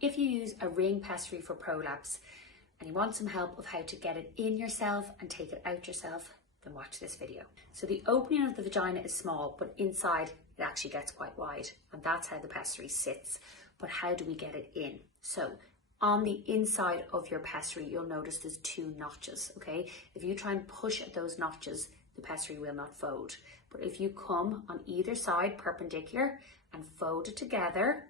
If you use a ring pessary for prolapse and you want some help of how to get it in yourself and take it out yourself, then watch this video. So the opening of the vagina is small, but inside it actually gets quite wide, and that's how the pessary sits. But how do we get it in? So on the inside of your pessary, you'll notice there's 2 notches, okay? If you try and push at those notches, the pessary will not fold. But if you come on either side perpendicular and fold it together,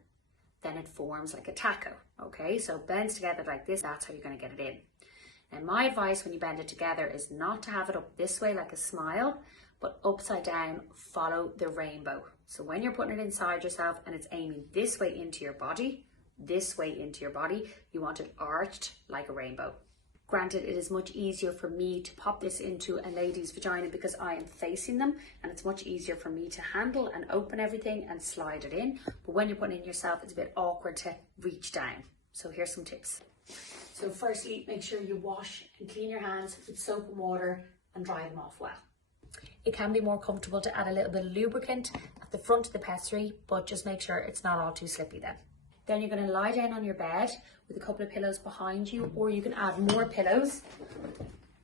then it forms like a taco, okay? So it bends together like this, that's how you're gonna get it in. And my advice when you bend it together is not to have it up this way like a smile, but upside down, follow the rainbow. So when you're putting it inside yourself and it's aiming this way into your body, you want it arched like a rainbow. Granted, it is much easier for me to pop this into a lady's vagina because I am facing them, and it's much easier for me to handle and open everything and slide it in. But when you're putting it in yourself, it's a bit awkward to reach down. So here's some tips. So firstly, make sure you wash and clean your hands with soap and water and dry them off well. It can be more comfortable to add a little bit of lubricant at the front of the pessary, but just make sure it's not all too slippy then. Then you're going to lie down on your bed with a couple of pillows behind you, or you can add more pillows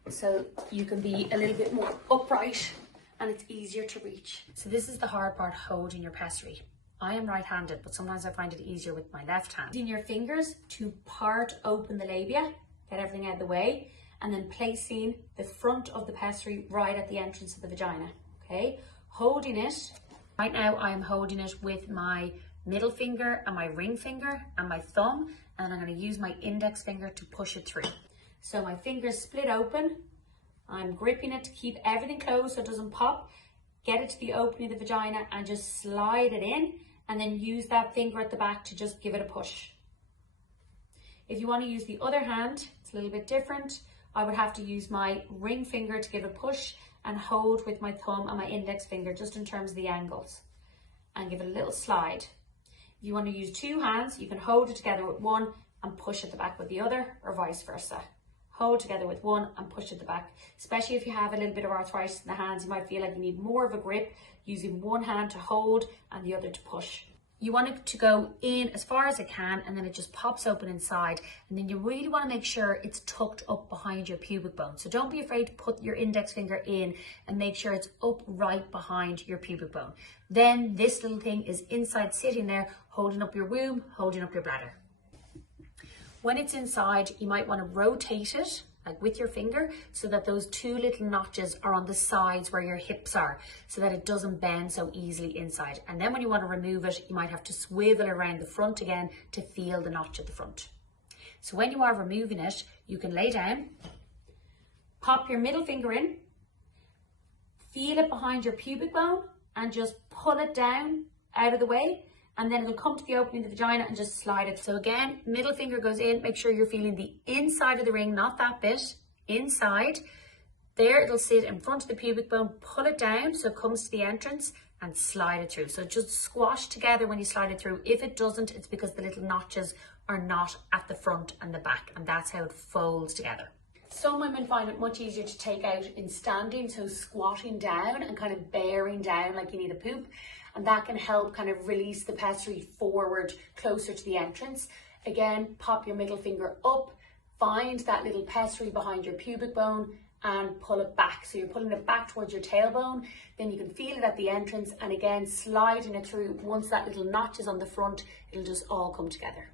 so you can be a little bit more upright and it's easier to reach. So this is the hard part, holding your pessary. I am right-handed, but sometimes I find it easier with my left hand. Using your fingers to part open the labia, get everything out of the way, and then placing the front of the pessary right at the entrance of the vagina, okay? Holding it. Right now I am holding it with my middle finger and my ring finger and my thumb, and I'm going to use my index finger to push it through. So my fingers split open, I'm gripping it to keep everything closed so it doesn't pop, get it to the opening of the vagina and just slide it in, and then use that finger at the back to just give it a push. If you want to use the other hand, it's a little bit different. I would have to use my ring finger to give a push and hold with my thumb and my index finger just in terms of the angles, and give it a little slide. If you want to use 2 hands, you can hold it together with one and push at the back with the other, or vice versa. Hold together with one and push at the back. Especially if you have a little bit of arthritis in the hands, you might feel like you need more of a grip, using one hand to hold and the other to push. You want it to go in as far as it can, and then it just pops open inside. And then you really want to make sure it's tucked up behind your pubic bone. So don't be afraid to put your index finger in and make sure it's up right behind your pubic bone. Then this little thing is inside, sitting there, holding up your womb, holding up your bladder. When it's inside, you might want to rotate it like with your finger, so that those 2 little notches are on the sides where your hips are, so that it doesn't bend so easily inside. And then when you want to remove it, you might have to swivel around the front again to feel the notch at the front. So when you are removing it, you can lay down, pop your middle finger in, feel it behind your pubic bone, and just pull it down out of the way. And then it'll come to the opening of the vagina and just slide it. So again, middle finger goes in, make sure you're feeling the inside of the ring, not that bit, inside. There it'll sit in front of the pubic bone, pull it down so it comes to the entrance and slide it through. So just squash together when you slide it through. If it doesn't, it's because the little notches are not at the front and the back, and that's how it folds together. Some women find it much easier to take out in standing, so squatting down and kind of bearing down like you need a poop. And that can help kind of release the pessary forward closer to the entrance. Again, pop your middle finger up, find that little pessary behind your pubic bone and pull it back. So you're pulling it back towards your tailbone, then you can feel it at the entrance, and again, sliding it through. Once that little notch is on the front, it'll just all come together.